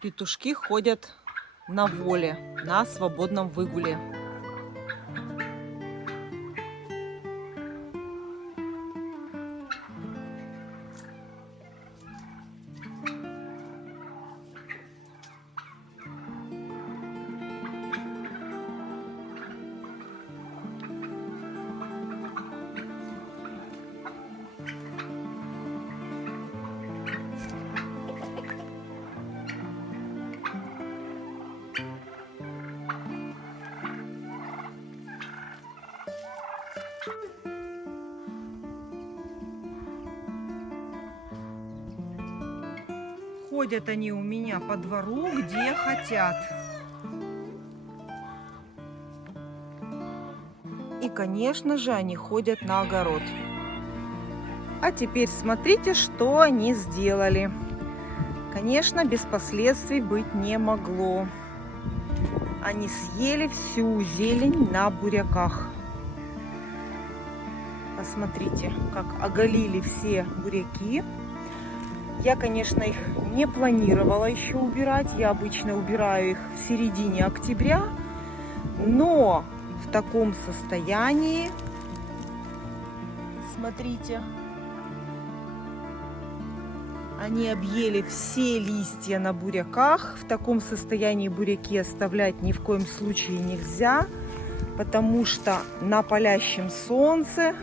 Петушки ходят на воле, на свободном выгуле. Ходят они у меня по двору, где хотят. И, конечно же, они ходят на огород. А теперь смотрите, что они сделали. Конечно, без последствий быть не могло. Они съели всю зелень на буряках. Посмотрите, как оголили все буряки. Я, конечно, их не планировала еще убирать. Я обычно убираю их в середине октября. Но в таком состоянии, смотрите, они объели все листья на буряках. В таком состоянии буряки оставлять ни в коем случае нельзя, потому что на палящем солнце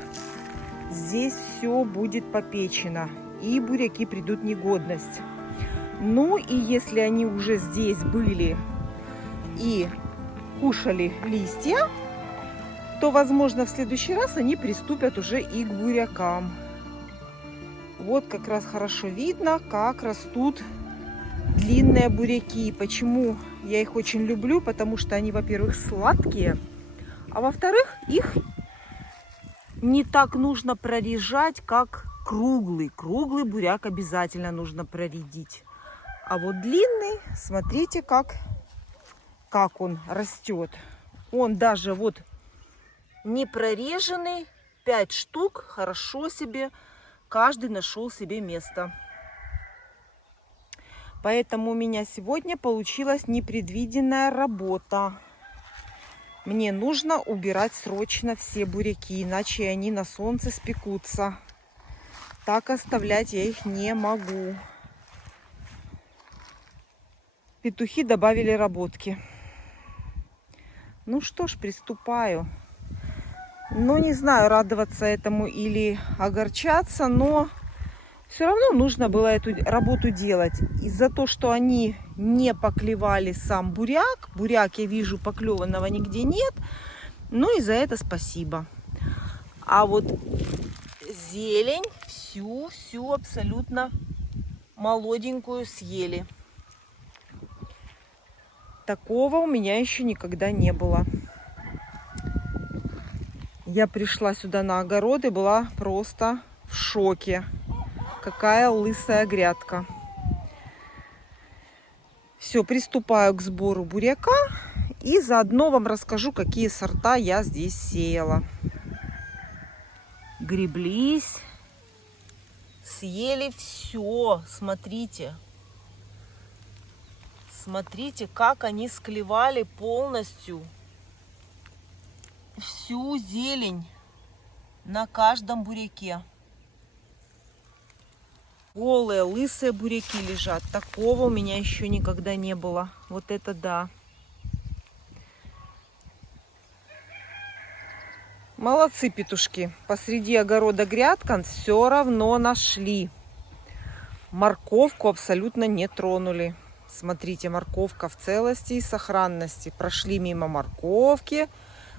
здесь все будет попечено, и буряки придут в негодность. Ну и если они уже здесь были и кушали листья, то, возможно, в следующий раз они приступят уже и к бурякам. Вот как раз хорошо видно, как растут длинные буряки. Почему я их очень люблю? Потому что они, во-первых, сладкие, а во-вторых, их не так нужно прорежать, как круглый. Круглый буряк обязательно нужно проредить. А вот длинный, смотрите, как он растет. Он даже вот не прореженный, 5 штук, хорошо себе, каждый нашел себе место. Поэтому у меня сегодня получилась непредвиденная работа. Мне нужно убирать срочно все буряки, иначе они на солнце спекутся. Так оставлять я их не могу. Петухи добавили работки. Ну что ж, приступаю. Ну, не знаю, радоваться этому или огорчаться, но все равно нужно было эту работу делать. Из-за того, что они не поклевали сам буряк. Буряк, я вижу, поклеванного нигде нет. Ну и за это спасибо. А вот зелень всю абсолютно молоденькую съели. Такого у меня еще никогда не было. Я пришла сюда на огород и была просто в шоке. Какая лысая грядка. Все, приступаю к сбору буряка. И заодно вам расскажу, какие сорта я здесь сеяла. Греблись. Съели все. Смотрите. Смотрите, как они склевали полностью всю зелень на каждом буряке. Голые, лысые буряки лежат. Такого у меня еще никогда не было. Вот это да. Молодцы петушки. Посреди огорода грядка все равно нашли. Морковку абсолютно не тронули. Смотрите, морковка в целости и сохранности. Прошли мимо морковки,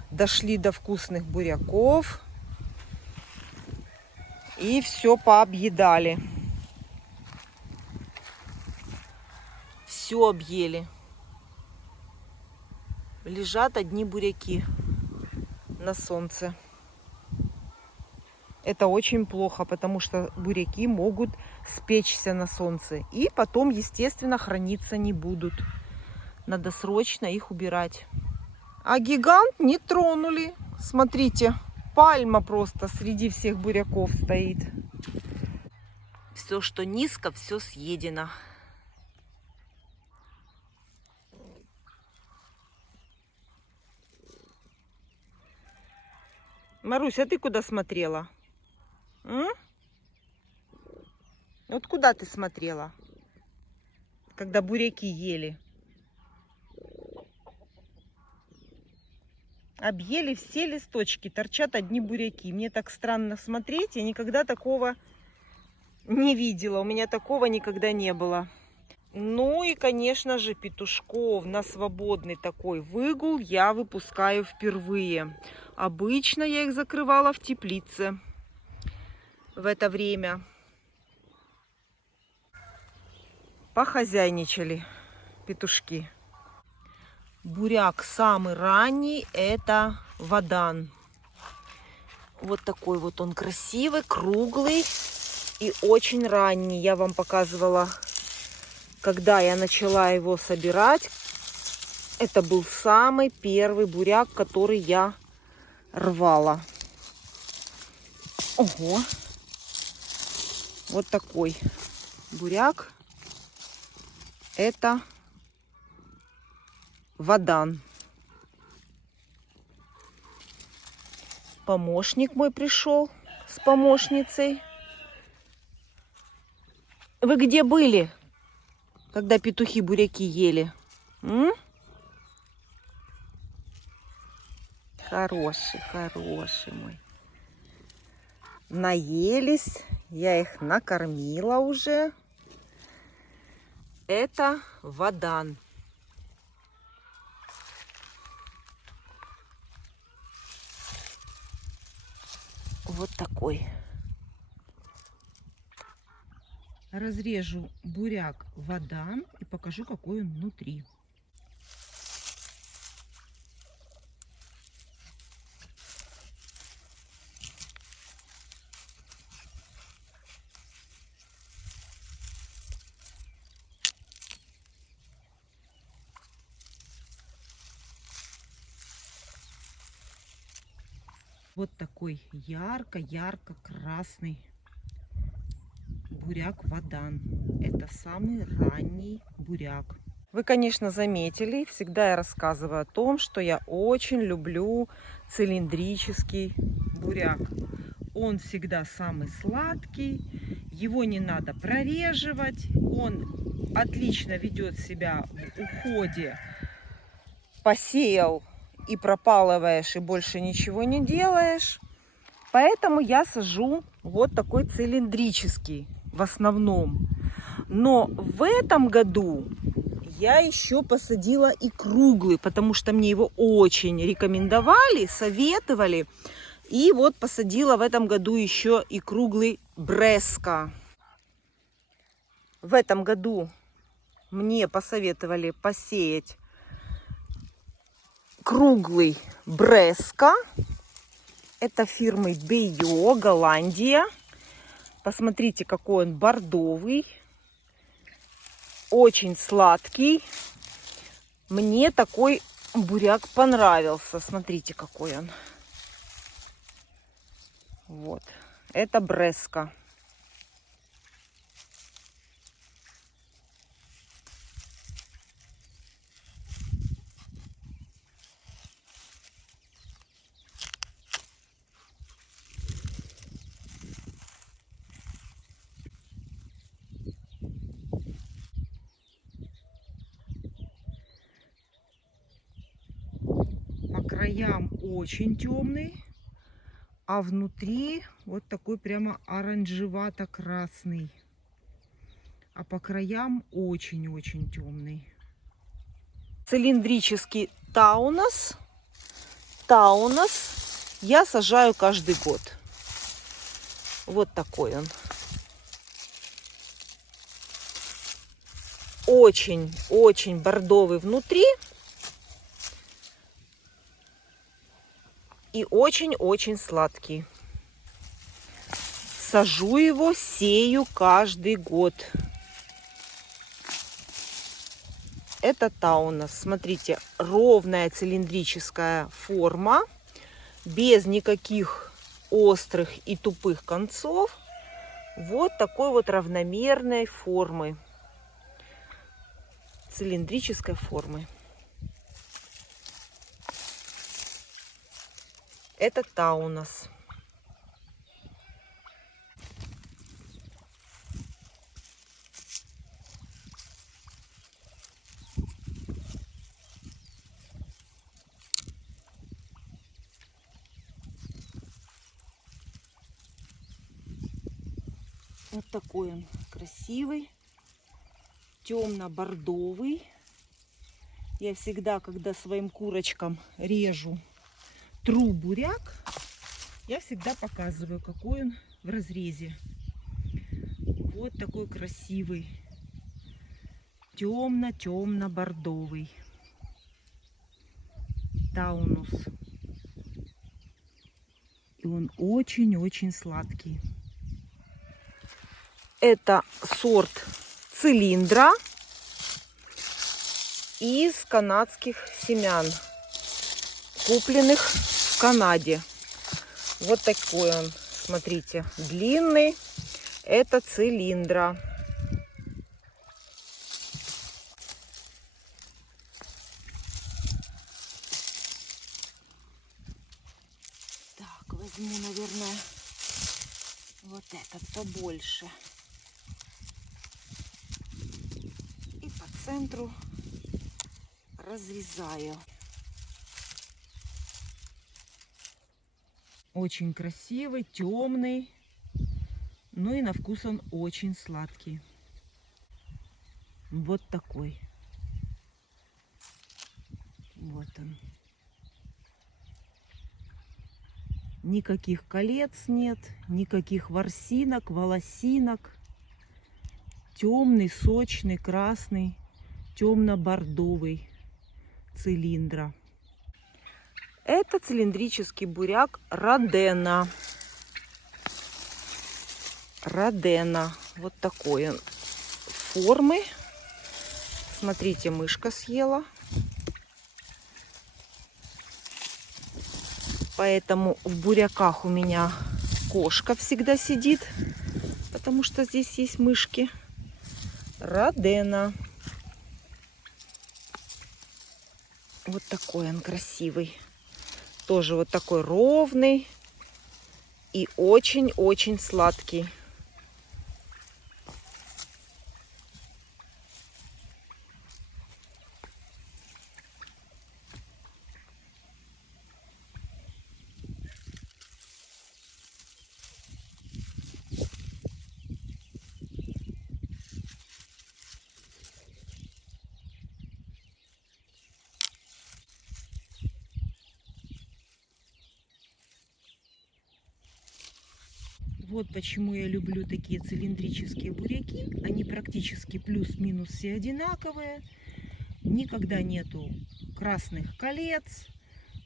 дошли до вкусных буряков и все пообъедали. Все объели. Лежат одни буряки на солнце. Это очень плохо, потому что буряки могут спечься на солнце. И потом, естественно, храниться не будут. Надо срочно их убирать. А гигант не тронули. Смотрите, пальма просто среди всех буряков стоит. Все, что низко, все съедено. Марусь, а ты куда смотрела? М? Вот куда ты смотрела, когда буряки ели? Объели все листочки, торчат одни буряки. Мне так странно смотреть, я никогда такого не видела. У меня такого никогда не было. Ну и, конечно же, петушков на свободный такой выгул я выпускаю впервые. Обычно я их закрывала в теплице в это время. Похозяйничали петушки. Буряк самый ранний — это вадан. Вот такой вот он красивый, круглый и очень ранний. Я вам показывала, когда я начала его собирать. Это был самый первый буряк, который я рвала. Ого! Вот такой буряк. Это вадан. Помощник мой пришел с помощницей. Вы где были, когда петухи буряки ели? М? Хороший, хороший мой. Наелись, я их накормила уже. Это вадан. Вот такой. Разрежу буряк вадан и покажу, какой он внутри. Вот такой ярко-ярко красный буряк вадан. Это самый ранний буряк. Вы, конечно, заметили, всегда я рассказываю о том, что я очень люблю цилиндрический буряк. Он всегда самый сладкий, его не надо прореживать, он отлично ведет себя в уходе. Посеял и пропалываешь, и больше ничего не делаешь. Поэтому я сажу вот такой цилиндрический в основном. Но в этом году я еще посадила и круглый, потому что мне его очень рекомендовали, советовали. И вот посадила в этом году еще и круглый Бреска. В этом году мне посоветовали посеять круглый Бреска. Это фирмы Бейо, Голландия. Посмотрите, какой он бордовый. Очень сладкий. Мне такой буряк понравился. Смотрите, какой он. Вот. Это Бреска. По краям очень темный, а внутри вот такой прямо оранжевато-красный. А по краям очень-очень темный. Цилиндрический Таунус. Таунус я сажаю каждый год. Вот такой он. Очень-очень бордовый внутри. И очень-очень сладкий. Сажу его, сею каждый год. Это Таунус. Смотрите, ровная цилиндрическая форма, без никаких острых и тупых концов. Вот такой вот равномерной формы. Цилиндрической формы. Это таунус. Вот такой он красивый, темно-бордовый. Я всегда, когда своим курочкам режу, тру буряк, я всегда показываю, какой он в разрезе. Вот такой красивый, темно-темно-бордовый таунус. И он очень-очень сладкий. Это сорт цилиндра из канадских семян, купленных в Канаде. Вот такой он, смотрите, длинный. Это цилиндра. Так, возьму, наверное, вот этот побольше. И по центру разрезаю. Очень красивый, темный. Ну и на вкус он очень сладкий. Вот такой. Вот он. Никаких колец нет, никаких ворсинок, волосинок. Темный, сочный, красный, темно-бордовый цилиндра. Это цилиндрический буряк Родена. Родена. Вот такой он формы. Смотрите, мышка съела. Поэтому в буряках у меня кошка всегда сидит, потому что здесь есть мышки. Родена. Вот такой он красивый. Тоже вот такой ровный и очень-очень сладкий. Вот почему я люблю такие цилиндрические буряки. Они практически плюс-минус все одинаковые. Никогда нету красных колец.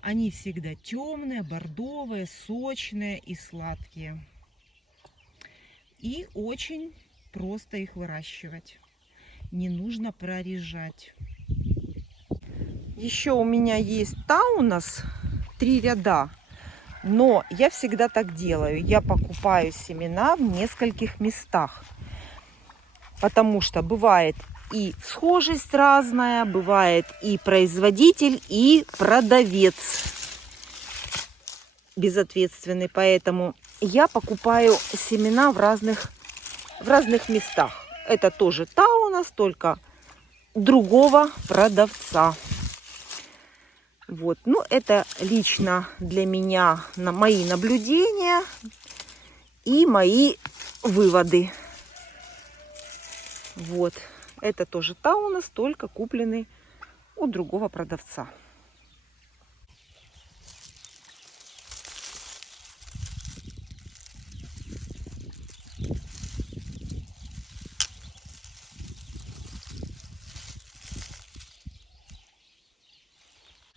Они всегда темные, бордовые, сочные и сладкие. И очень просто их выращивать. Не нужно прорежать. Еще у меня есть таунус, 3 ряда. Но я всегда так делаю. Я покупаю семена в нескольких местах. Потому что бывает и схожесть разная, бывает и производитель, и продавец безответственный. Поэтому я покупаю семена в разных местах. Это тоже таунус, только другого продавца. Вот, ну это лично для меня мои наблюдения и мои выводы. Вот, это тоже таунус, только купленный у другого продавца.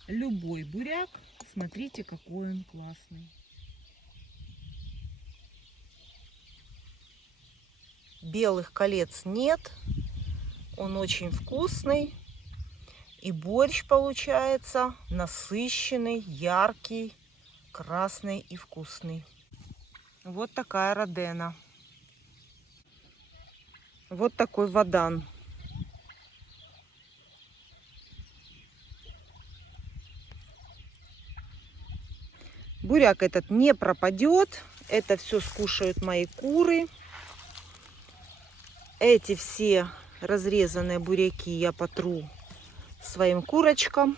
Любой буряк, смотрите, какой он классный. Белых колец нет, он очень вкусный. И борщ получается насыщенный, яркий, красный и вкусный. Вот такая Родена. Вот такой Водан. Буряк этот не пропадет. Это все скушают мои куры. Эти все разрезанные буряки я потру своим курочкам.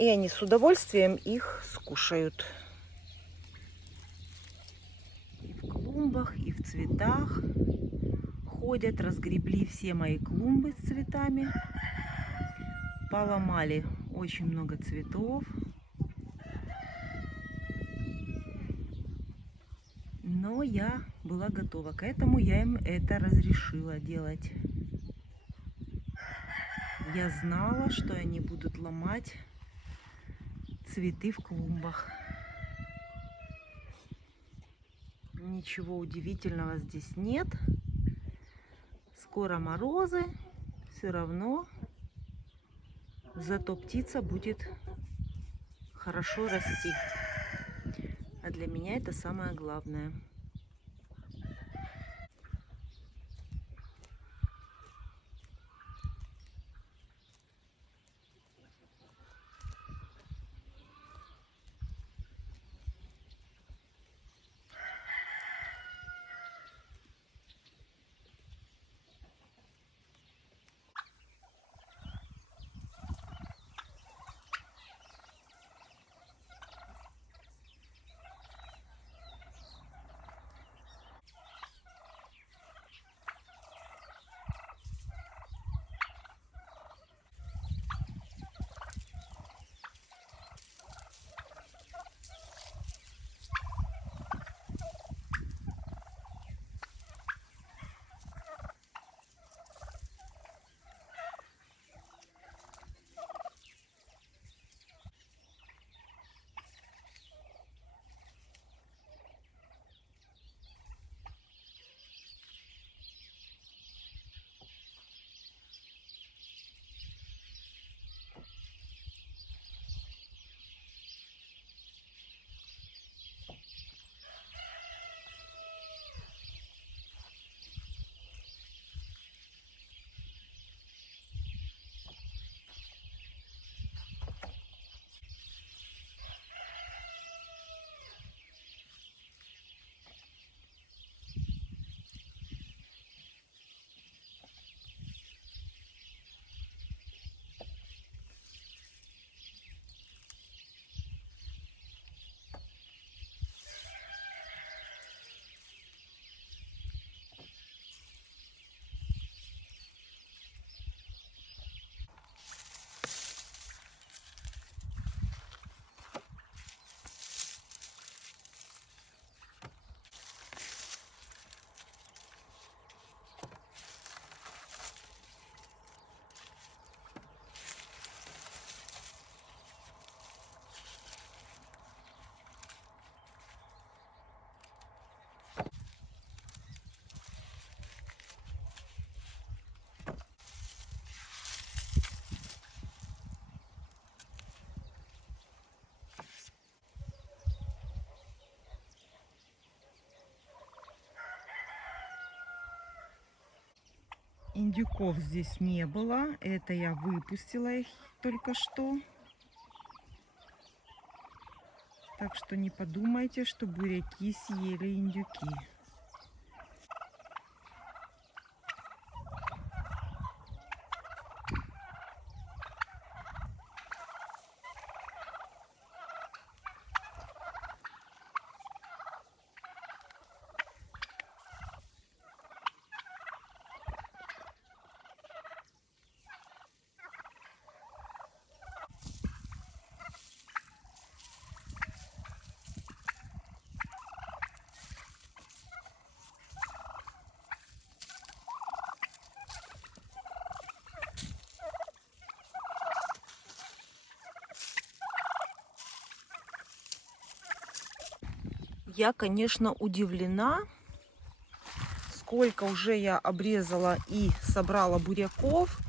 И они с удовольствием их скушают. И в клумбах, и в цветах ходят. Разгребли все мои клумбы с цветами. Поломали очень много цветов. Но я была готова к этому. Я им это разрешила делать. Я знала, что они будут ломать цветы в клумбах. Ничего удивительного здесь нет. Скоро морозы, все равно. Зато птица будет хорошо расти. А для меня это самое главное. Индюков здесь не было. Это я выпустила их только что. Так что не подумайте, что буряки съели индюки. Я, конечно, удивлена, сколько уже я обрезала и собрала буряков.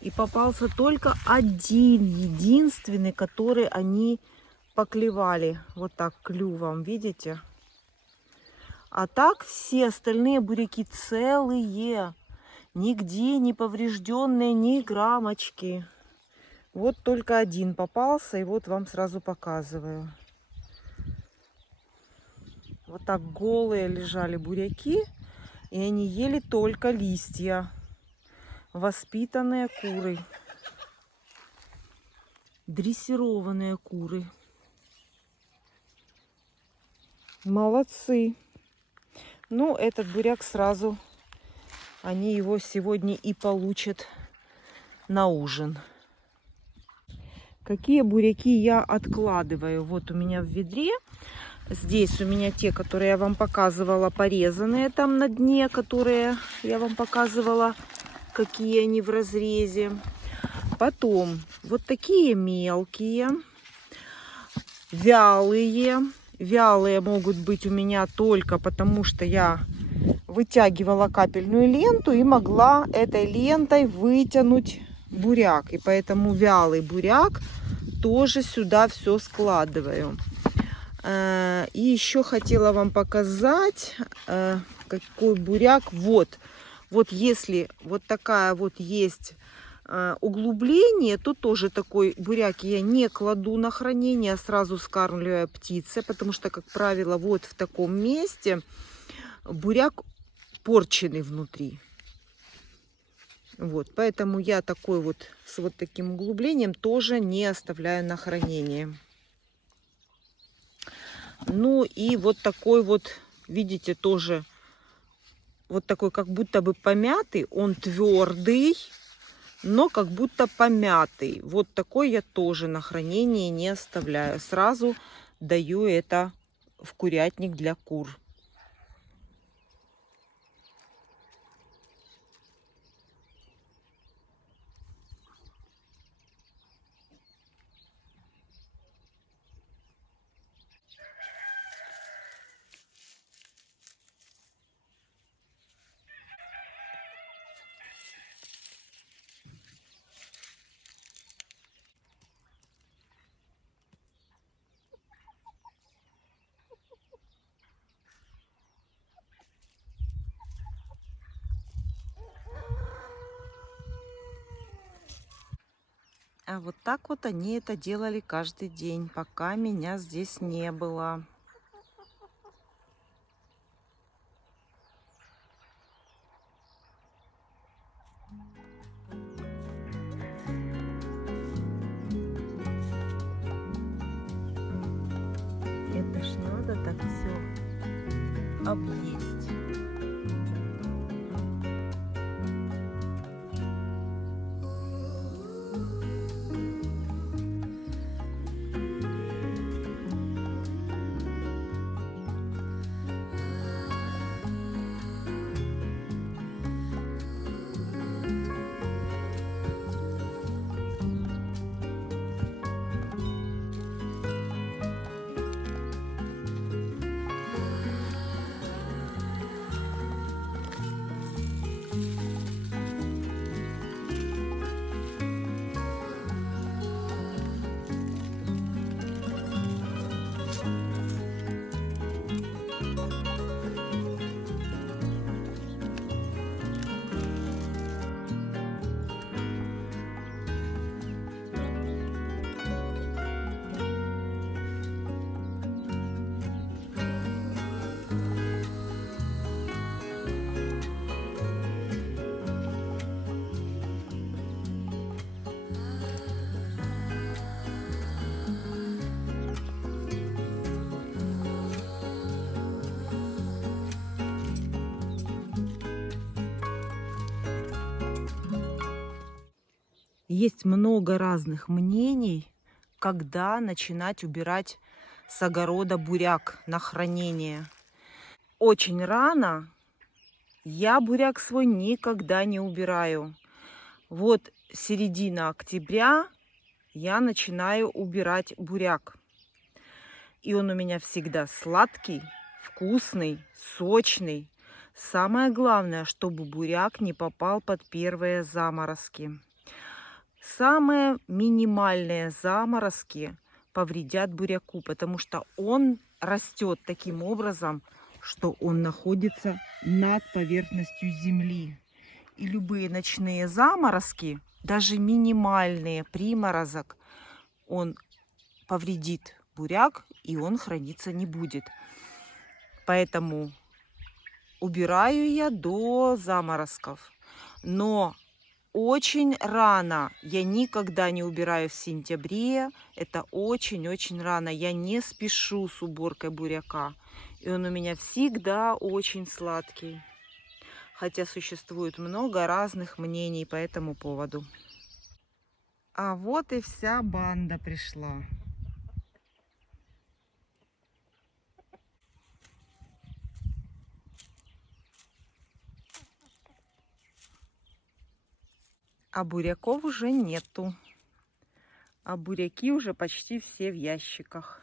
И попался только один, единственный, который они поклевали. Вот так клювом, видите? А так все остальные буряки целые. Нигде не поврежденные, ни граммочки. Вот только один попался, и вот вам сразу показываю. Вот так голые лежали буряки, и они ели только листья. Воспитанные куры. Дрессированные куры. Молодцы. Ну, этот буряк сразу, они его сегодня и получат на ужин. Какие буряки я откладываю? Вот у меня в ведре. Здесь у меня те, которые я вам показывала, порезанные там на дне, которые я вам показывала, какие они в разрезе. Потом вот такие мелкие, вялые. Вялые могут быть у меня только потому, что я вытягивала капельную ленту и могла этой лентой вытянуть буряк. И поэтому вялый буряк тоже сюда все складываю. И еще хотела вам показать, какой буряк. Вот если вот такая вот есть углубление, то тоже такой буряк я не кладу на хранение, а сразу скармливаю птице, потому что, как правило, вот в таком месте буряк порченый внутри. Вот, поэтому я такой вот с вот таким углублением тоже не оставляю на хранение. Ну и вот такой вот, видите, тоже вот такой как будто бы помятый, он твердый, но как будто помятый. Вот такой я тоже на хранение не оставляю. Сразу даю это в курятник для кур. А вот так вот они это делали каждый день, пока меня здесь не было. Это ж надо так все объесть. Есть много разных мнений, когда начинать убирать с огорода буряк на хранение. Очень рано я буряк свой никогда не убираю. Вот середина октября я начинаю убирать буряк. И он у меня всегда сладкий, вкусный, сочный. Самое главное, чтобы буряк не попал под первые заморозки. Самые минимальные заморозки повредят буряку, потому что он растет таким образом, что он находится над поверхностью земли. И любые ночные заморозки, даже минимальные приморозок, он повредит буряк, и он храниться не будет. Поэтому убираю я до заморозков. Но очень рано. Я никогда не убираю в сентябре. Это очень-очень рано. Я не спешу с уборкой буряка. И он у меня всегда очень сладкий. Хотя существует много разных мнений по этому поводу. А вот и вся банда пришла. А буряков уже нету. А буряки уже почти все в ящиках.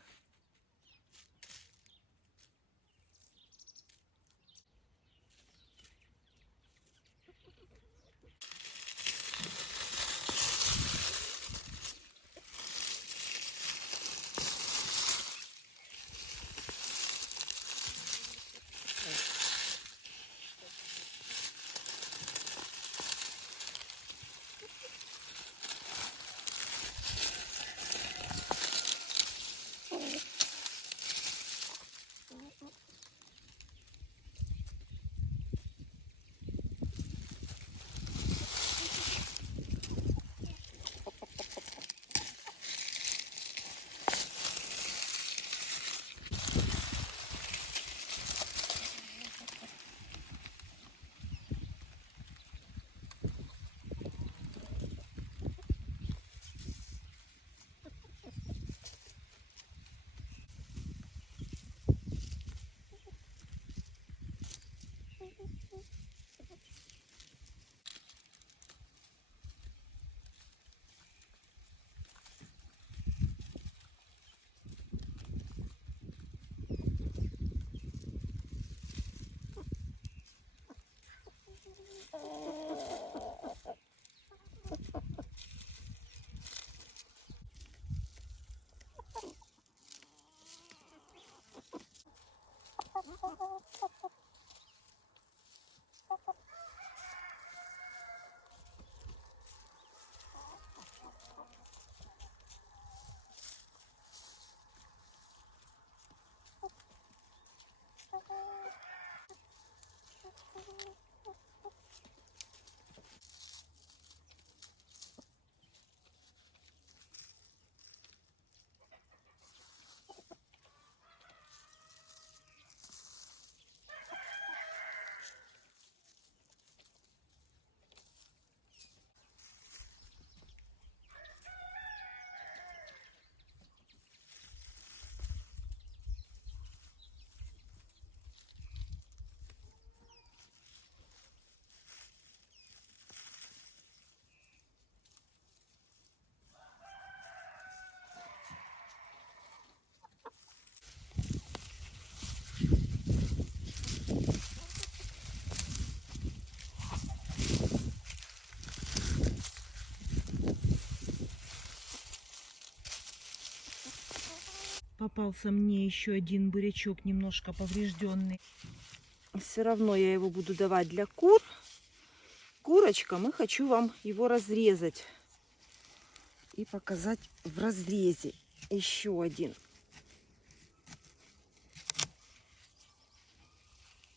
Попался мне еще один бурячок, немножко поврежденный. Все равно я его буду давать для кур. Курочкам, и хочу вам его разрезать. И показать в разрезе. Еще один.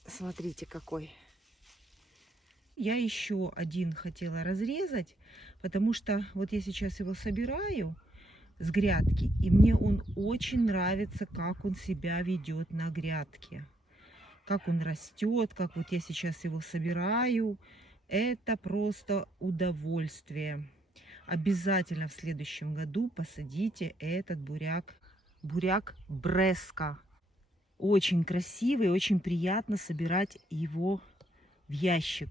Смотрите, какой. Я еще один хотела разрезать, потому что вот я сейчас его собираю с грядки, и мне он очень нравится, как он себя ведет на грядке, как он растет, как вот я сейчас его собираю. Это просто удовольствие. Обязательно в следующем году посадите этот буряк, буряк Бреска. Очень красивый, очень приятно собирать его в ящик.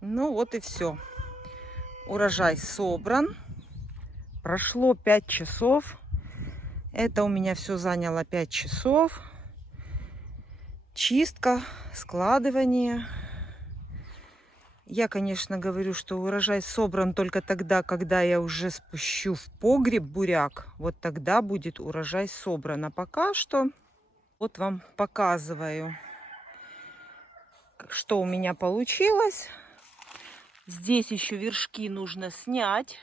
Ну вот и все. Урожай собран. Прошло 5 часов. Это у меня все заняло 5 часов. Чистка, складывание. Я, конечно, говорю, что урожай собран только тогда, когда я уже спущу в погреб буряк. Вот тогда будет урожай собран. А пока что вот вам показываю, что у меня получилось. Здесь еще вершки нужно снять,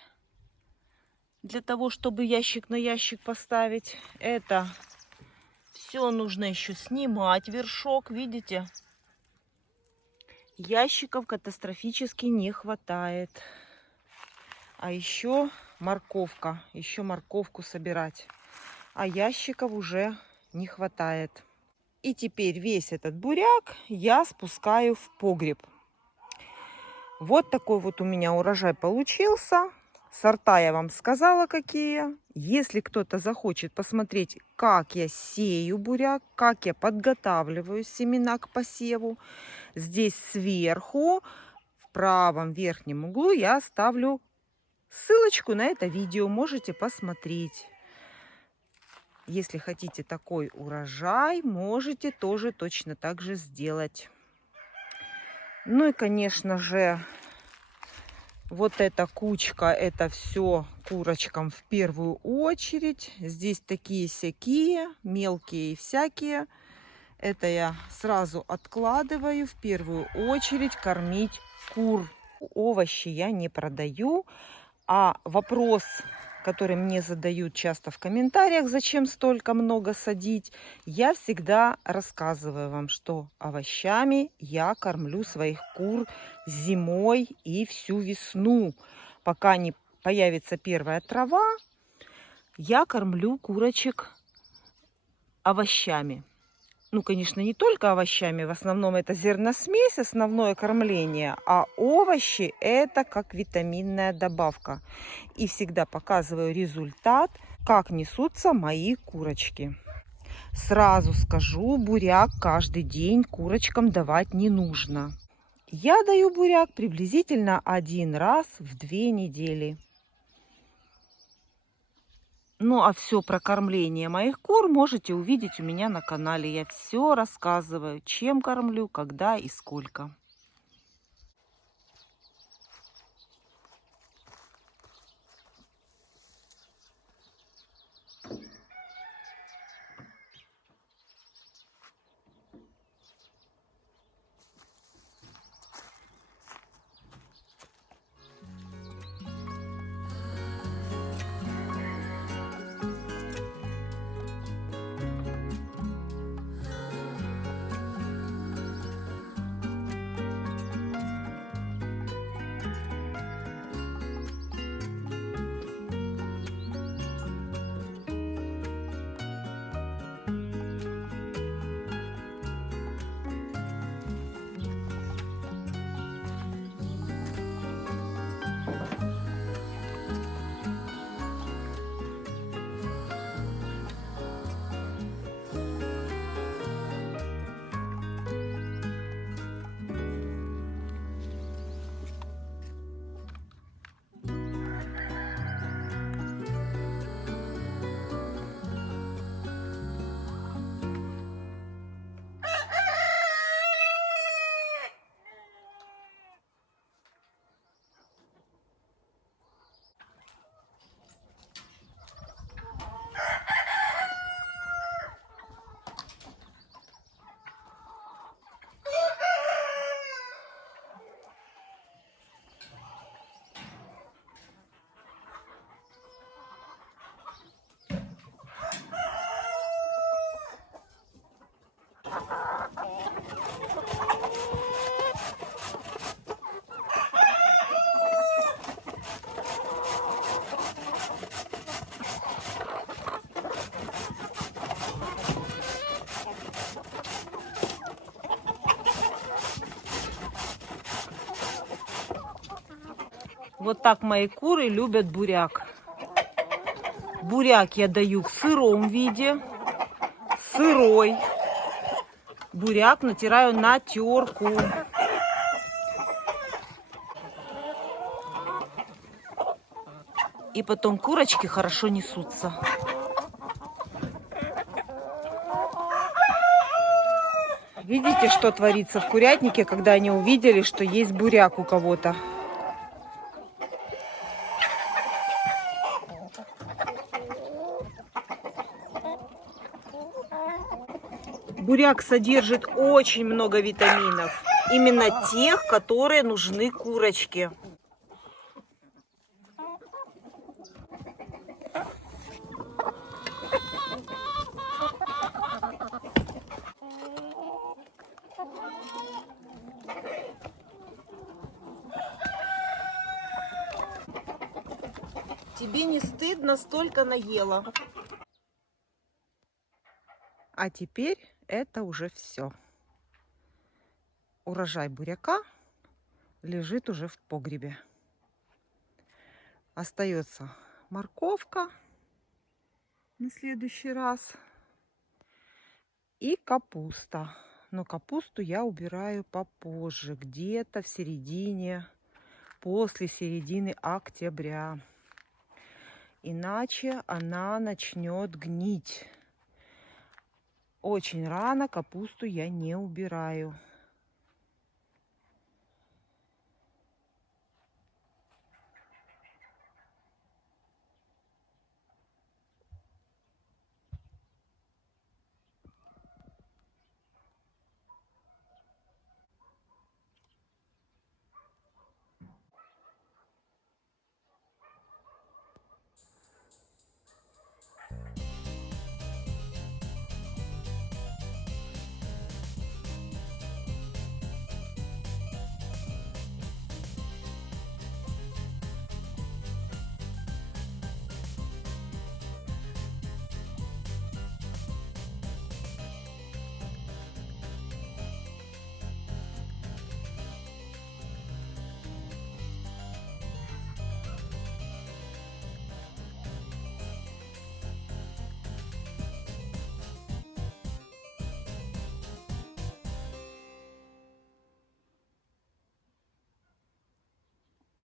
для того, чтобы ящик на ящик поставить. Это все нужно еще снимать вершок, видите? Ящиков катастрофически не хватает. А еще морковка, еще морковку собирать. А ящиков уже не хватает. И теперь весь этот буряк я спускаю в погреб. Вот такой вот у меня урожай получился. Сорта я вам сказала какие. Если кто-то захочет посмотреть, как я сею буряк, как я подготавливаю семена к посеву, здесь сверху в правом верхнем углу я оставлю ссылочку на это видео. Можете посмотреть. Если хотите такой урожай, можете тоже точно так же сделать. Ну и, конечно же, вот эта кучка, это все курочкам в первую очередь. Здесь такие-сякие, мелкие и всякие. Это я сразу откладываю в первую очередь кормить кур. Овощи я не продаю. А вопрос, который мне задают часто в комментариях, зачем столько много садить, я всегда рассказываю вам, что овощами я кормлю своих кур зимой и всю весну. Пока не появится первая трава, я кормлю курочек овощами. Ну, конечно, не только овощами, в основном это зерносмесь, основное кормление, а овощи это как витаминная добавка. И всегда показываю результат, как несутся мои курочки. Сразу скажу, буряк каждый день курочкам давать не нужно. Я даю буряк приблизительно 1 раз в 2 недели. Ну, а все про кормление моих кур можете увидеть у меня на канале. Я все рассказываю, чем кормлю, когда и сколько. Вот так мои куры любят буряк. Буряк я даю в сыром виде. Сырой. Буряк натираю на терку. И потом курочки хорошо несутся. Видите, что творится в курятнике, когда они увидели, что есть буряк у кого-то? Буряк содержит очень много витаминов. Именно тех, которые нужны курочке. Тебе не стыдно, столько наела. А теперь это уже все. Урожай буряка лежит уже в погребе. Остается морковка на следующий раз и капуста. Но капусту я убираю попозже, где-то в середине, после середины октября. Иначе она начнет гнить. Очень рано капусту я не убираю.